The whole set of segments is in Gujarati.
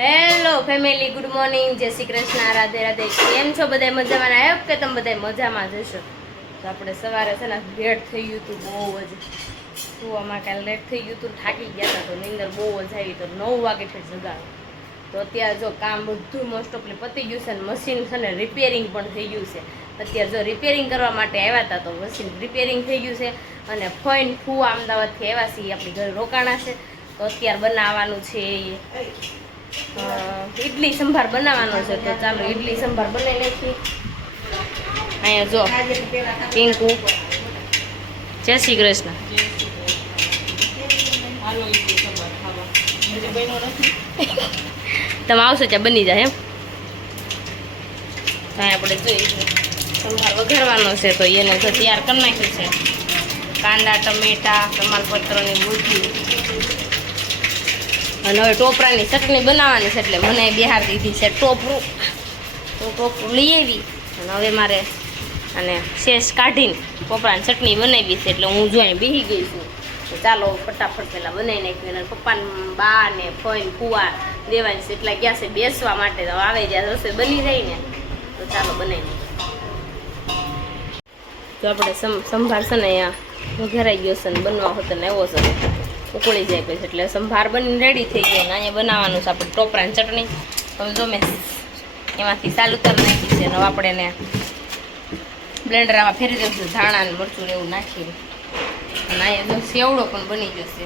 હેલો ફેમિલી, ગુડ મોર્નિંગ, જય શ્રી કૃષ્ણ, રાધે રાધે. કેમ છો બધા? મજામાં? આવ્યો કે તમે બધા મજામાં જશો? તો આપણે સવારે છે ને લેટ થઈ ગયું હતું, બહુ જ સુવામાં કાલે લેટ થઈ ગયું હતું, થાકી ગયા હતા. તો નીંદર બહુ જ આવી, તો 9 વાગે જગાડો. તો અત્યારે જો કામ બધું મોસ્ટ ઓફલી પતી ગયું છે ને મશીન છે ને રિપેરિંગ પણ થઈ ગયું છે. અત્યારે જો રિપેરિંગ કરવા માટે આવ્યા હતા તો મશીન રિપેરિંગ થઈ ગયું છે. અને ફોઈન ફૂવા અમદાવાદથી આવ્યા છીએ, આપણી ઘરે રોકાણા છે. તો અત્યારે બનાવવાનું છે ઇડલી સંભાર બનાવવાનો છે. તો ચાલો ઇડલી સંભાર બનાવી નાખીએ. અહીંયા જો પિંકુ, જય શ્રી કૃષ્ણ. તમે આવશો ત્યાં બની જાય એમ. ત્યાં આપણે જોઈએ સંભાર વઘારવાનો છે તો એને તો તૈયાર કરી નાખ્યું છે. કાંદા, ટમેટા, તમાલપત્રની મૂઠી અને હવે ટોપરાની ચટણી બનાવવાની છે. એટલે મને બિહાર દીધી છે ટોપરું. તો ટોપરું લઈ આવી અને હવે મારે અને શેષ કાઢીને ટોપરાની ચટણી બનાવી છે. એટલે હું જોઈ બેસી ગઈ છું. તો ચાલો ફટાફટ પહેલાં બનાવી નાખીએ. અને પપ્પાને બા ને ફોઈને ફુવા દેવાની છે એટલા ગયા છે બેસવા માટે. તો આવે જ્યારે રસોઈ બની જાય ને તો ચાલો બનાવી નાખીએ. તો આપણે સંભાર છે ને અહીંયા વઘારાઈ ગયો છે ને બનવા હોતો ને એવો છે, ઉકળી જાય પછી. એટલે સંભાર બનીને રેડી થઈ ગયો ને અહીંયા બનાવવાનું છે આપણે ટોપરાની ચટણી. હવે જો મેં એમાંથી સાલ ઉતારી નાખી છે. હવે આપણે એને બ્લેન્ડરમાં ફેરી દઈશું, ધાણા ને મરચું ને એવું નાખીને. અને અહીંયા જો સેવડો પણ બની જશે.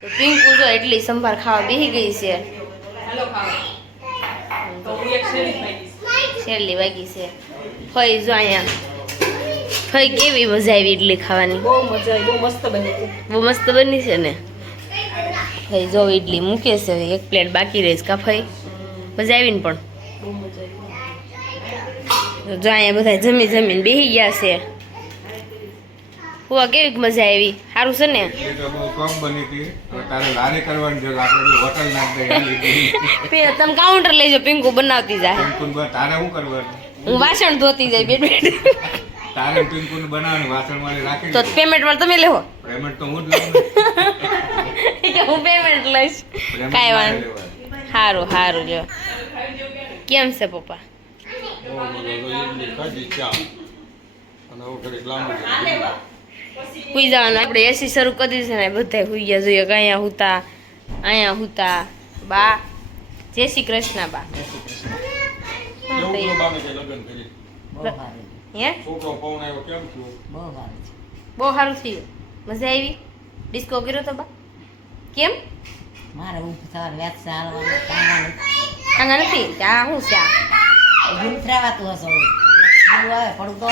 તો પિંકુ જો એટલી સંભાર ખાવા બેસી ગઈ છે. શેરલી વાગી છે. ફઈ જો અહીંયા ફઈ કેવી મજા આવી ઇડલી ખાવાની? બહુ મજા આવી, બહુ મસ્ત બની છે. બહુ મસ્ત બની છે ને. ફઈ જો ઇડલી મૂકે છે, એક પ્લેટ બાકી રહીશ કા ફઈ? મજા આવીને પણ બહુ મજા આવી. જો અહીંયા બધા જમી જમીને બેસી ગયા છે. હુવા કેવી મજા આવી? સારું છે ને? એ તો બહુ કમ બની હતી. તારે લારી કરવાની જરૂર, આપણે હોટલ નાખી દઈએ. તમે કાઉન્ટર લેજો, પિંકુ બનાવતી જાય. તારે શું કરવાનું? હું વાસણ ધોતી જાય બે તારે પિંકુને બનાવવાનું, વાસણ વાળી રાખી તો પેમેન્ટ માં તમે લેવો. પેમેન્ટ તો હું જ લઉં ને. હું પેમેન્ટ લઈશ. કાંઈ વાંધો. સારું સારું. જો કેમ છે પપ્પા? સુઈ જવાનું. આપણે એસી શરૂ કરી દીધી છે ને બધા સુઈ ગયા. જોઈએ અહીંયા હુતા, અહીંયા હુતા. બા જય શ્રી કૃષ્ણ. બા હે બહુ સારું થયું. મજા આવી? ડિસ્કો કર્યો તો બા? કેમ મારે સવાર વ્યાજ ચાલવાનું આંગા નથી? આ શું છે? ગુંથરાવાતું હશે આવે પડું તો.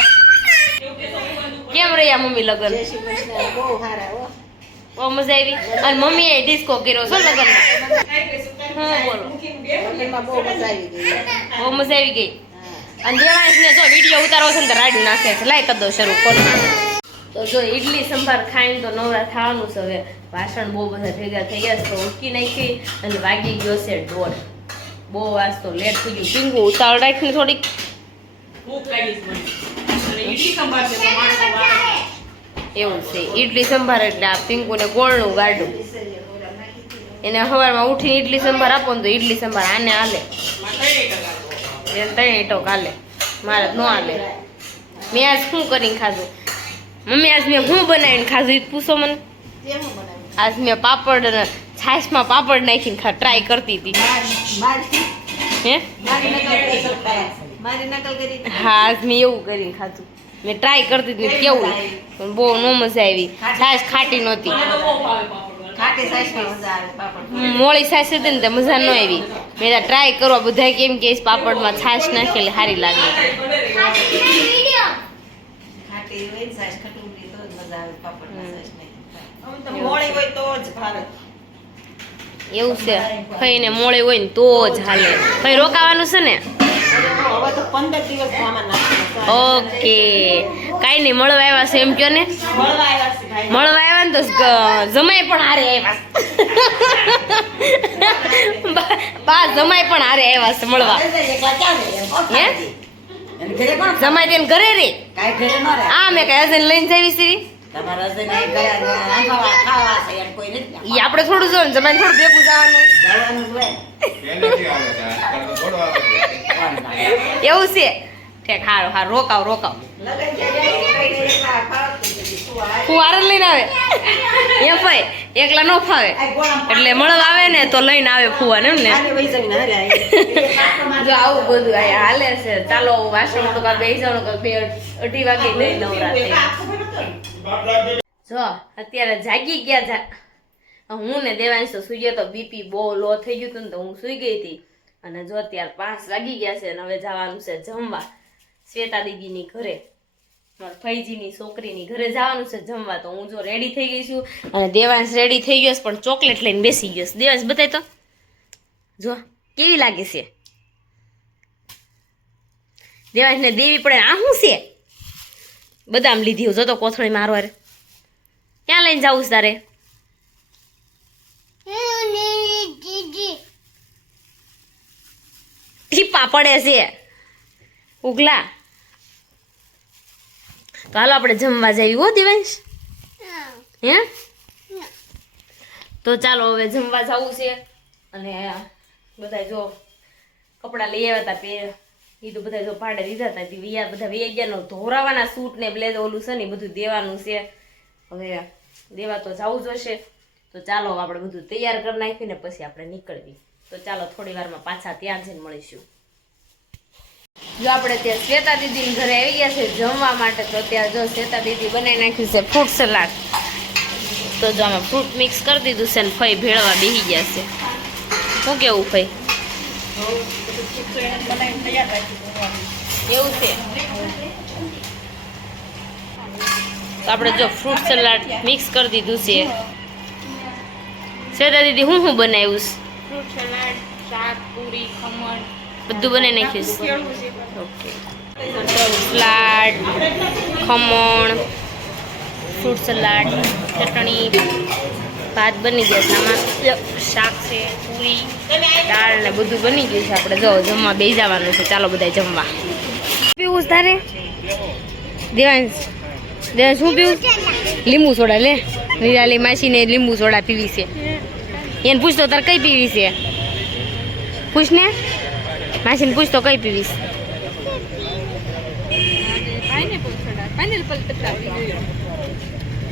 કેમ રહ્યા મમ્મી લગન? જય શ્રી કૃષ્ણ. બહુ સારા હો, બહુ મજા આવી. અને મમ્મીએ ડિસ્કો કર્યો છો લગનમાં? હું બોલો, લગ્નમાં બહુ મજા આવી ગઈ. બહુ મજા આવી ગઈ. અને દેવાંશને જો વિડીયો ઉતારવો છે ને તો રાડી નાખે છે. લાઈ કરી દો શરૂ કરો. તો જો ઇડલી સંભાર ખાઈને તો નવરા થવાનું છે. હવે વાસણ બહુ બધા ભેગા થઈ ગયા છે તો ઉટકી નાખી. અને વાગી ગયો છે 1:30. બહુ વાસ તો લેટ થઈ ગયું. પિંગુ ઉતાવળ રાખીને થોડીક એવું છે. ઇડલી સંભાર એટલે આ પિંકુને ગોળનું ગાડું. એને સવારમાં ઉઠીને ઇડલી સંભાર આપો ને તો ઇડલી સંભાર આને હાલે. એને 3 ટોક હાલે, મારે ન હાલે. મેં આજ શું કરીને ખાધું મમ્મી? આજ મેં શું બનાવીને ખાધું એ પૂછો મને. આજ મેં પાપડ અને છાશમાં પાપડ નાખીને ટ્રાય કરતી હતી. હે હા, આજ મેં એવું કરીને ખાધું. મેં ટ્રાય કરતી હતી કેવું, પણ બહુ ન મજા આવી. છાશ ખાટી નહોતી. મોળી છાશ હતી ને તો મજા ન આવી. મેં ટ્રાય કરવા બધા કેમ કે પાપડમાં છાશ નાખેલી સારી લાગે. એવું છે. ખાઈને મોળી હોય ને તો જ હાલે. ભાઈ રોકાવાનું છે ને? ઓકે, કાંઈ નહીં. મળવા આવ્યા છે એમ કયો ને? મળવા આવ્યા ને તો જમાઈ પણ હારે આવ્યા. બા જમાઈ પણ હારે આવ્યા છે મળવા. હે જમાઈ તેને ઘરે રે? આ મેં કઈ હજન લઈને જાવી સીરી. તમારા હસબન્ડ અહીં ગયા ને રાંધવા ખાવા છે એમ કોઈ નથી ઈ આપણે થોડું જો ને જમાઈને થોડું ભેગું જવાનું જવાનું જ હોય. પહેલેથી આવે છે આજકાલ તો થોડો આવે છે કોણ જાણે? એવું છે ઠેક હારું હારું રોકાવ રોકાવ લગન છે જાય છે, કઈ એકલા ખાવા તો શું આ? ફુવાર જ લઈને આવે એમ ભાઈ એકલા ન ફાવે આ ગોળા એટલે મળવા આવે ને તો લઈને આવે ફુવાને એમ ને આને વૈસાવીને હારે આવી. જો આવું બધું અહીંયા હાલે છે ચાલો વાસણ તો કા બેસી જવાનું કે 2-2:30 વાગે લઈ નવરા થઈ જો અત્યારે જાગી ગયા હું ને દેવાંશ તો સુઈ ગયો તો બીપી બહુ લો થઈ ગયું હતું ને તો હું સુઈ ગઈ હતી અને જો અત્યારે 5 વાગી ગયા છે અને હવે જવાનું છે જમવા શ્વેતા દીદીની ઘરે મારા ફઈજીની છોકરીની ઘરે જવાનું છે જમવા તો હું જો રેડી થઈ ગઈ છું અને દેવાંશ રેડી થઈ ગયો છે પણ ચોકલેટ લઈને બેસી ગયો છે દેવાંશ બતાય તો જો કેવી લાગે છે દેવાંશને દેવી પડે આ શું છે બદામ લીધી જો તો કોથળી મારવા ક્યાં લઈને જાવું છે તારે ટીપા પડે છે ઉગલા તો હાલો આપણે જમવા જઈએ હો દેવાંશ હે તો ચાલો હવે જમવા જવું છે અને બધા જો કપડાં લઈ આવ્યા હતા પહેર એ તો બધા જો ભાડે દીધા હતા વિયા બધા વી ગયા ધોરાવાના સૂટ ને બ્લેઝર ઓલું છે ને બધું દેવાનું છે હવે દેવા તો જવું જોશે તો ચાલો આપણે બધું તૈયાર કરી નાખીને પછી આપણે નીકળવી તો ચાલો થોડી વારમાં પાછા ત્યાં જઈને મળીશું જો આપણે ત્યાં શ્વેતા દીદીને ઘરે આવી ગયા છે જમવા માટે તો ત્યાં જો શ્વેતા દીદી બનાવી નાખ્યું છે ફ્રૂટ સલાડ તો જો અમે ફ્રૂટ મિક્સ કરી દીધું છે ને ફઈ ભેળવા બેસી ગયા છે શું કેવું ફઈ એવું છે તો આપણે જો ફ્રૂટ સલાડ મિક્સ કરી દીધું છે શ્વેતા દીદી હું બનાવ્યું છે ફ્રૂટ સલાડ શાક પૂરી ખમણ બધું બનાવી નાખ્યું okay salad khaman fruit salad ચટણી ભાત બની ગયા છે આમાં શાક છે પૂરી દાળ ને બધું બની ગયું છે આપણે જો જમવા બેસી જવાનું છે ચાલો બધા જમવા પીવું તારે દેવાંશ દેવાંશ શું પીવું લીંબુ સોડા લે નિરાલી માસીને લીંબુ સોડા પીવી છે એને પૂછતો તારે કઈ પીવી છે પૂછ ને માસીને પૂછતો કઈ પીવીશ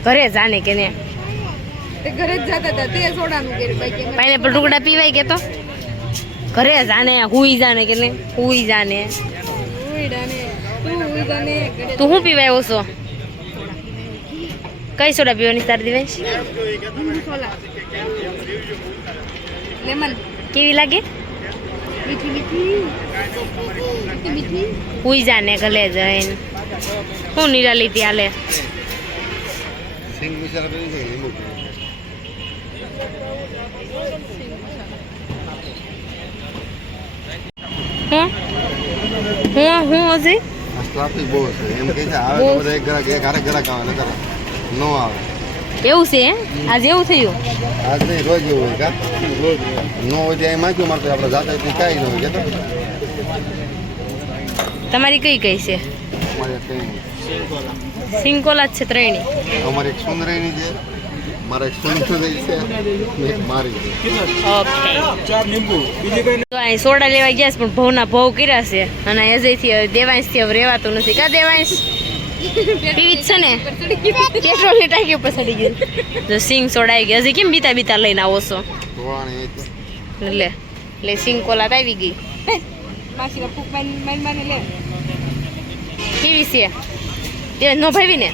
ઘરે જાને કે ને ઘરે જ જતા હતા તે સોડાનું કર્યું બાકી પાઇનેપલ ટુકડા પીવાય કે તો ઘરે જાને હુઈ જાને કે ને હુઈ જાને તું શું પીવાય ઓછો કઈ સોડા પીવાની તાર દિવસ લેમન કેવી લાગે મીઠી મીઠી મીઠી હુઈ જાને ગલે જઈને હું નિરાલી ત્યાં લે હું હજી ટ્રાફિક બહુ છે એમ કે છે આવે તો બધા એક ગ્રાહક એક હારે ગ્રાહક આવે નકર નો આવે એવું છે હે? આજે એવું થયું આજ નહીં રોજ એવું હોય કા નો હોય ત્યાં માગ્યું મારે તો આપણે જાતે કાંઈ ન હોય કે તમારી કઈ કઈ છે અમારે કઈ સિંકોલા જ છે ત્રણેય અમારે એક સુંદરીની છે મારે એક સુંદરી છે ને એક મારી છે ઓકે તો અહીં સોડા લેવા ગયા છે પણ ભવના ભવ કર્યા છે અને અજયથી દેવાંશથી હવે રહેવાતું નથી કા દેવાંશ પીવી જ છે ને પેટ્રોલની ટાંકી ઉપર ચડી ગયું જો સિંગ સોડા આવી ગઈ હજી કેમ બીતા બીતા લઈને આવો છો ધોવાણી એ લે લે સિંગ કોલા તો આવી ગઈ માસી ફૂક માન માને લે કેવી છે તે નો ભાવી ને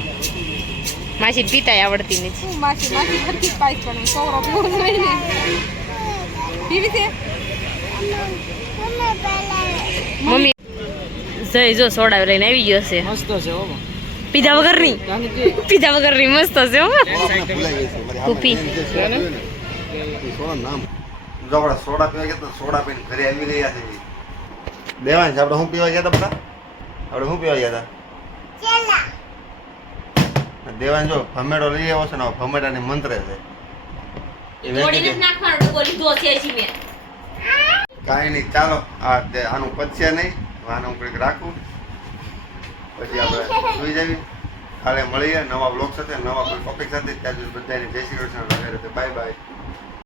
માસી પીતાય આવડતી નથી શું માસી માસી ફરતી પાઈસ પણ સોરો પીવો જોઈએ ને પીવી છે મમ્મી જય જો સોડા લઈને આવી ગયો છે મસ્ત છે હો પીધા વગરની પીધા વગરની મસ્ત છે હો આપણે ભૂલાઈ ગઈ છે મારી કુપી. સોડા નામ જો આપણે સોડા પીવા ગયા તો સોડા પીને ઘરે આવી ગયા છે દેવાન છે આપણે શું પીવા ગયા હતા બધા આપણે શું પીવા ગયા હતા દેવાન જો ભમેડો લઈ આવ્યો છે ને ભમેડાની મંત્રે છે એ જોડીને જ નાખવાનો ડબ્બો લીધો છે જી મેં કાંઈ નહીં ચાલો આનું પચશે નહીં આનું કંઈક રાખવું પછી આપણે સુઈ જવી કાલે મળીએ નવા બ્લોગ સાથે નવા કોઈ ટોપિક સાથે. ત્યાં સુધી બધાને જય શ્રી કૃષ્ણ. Bye bye.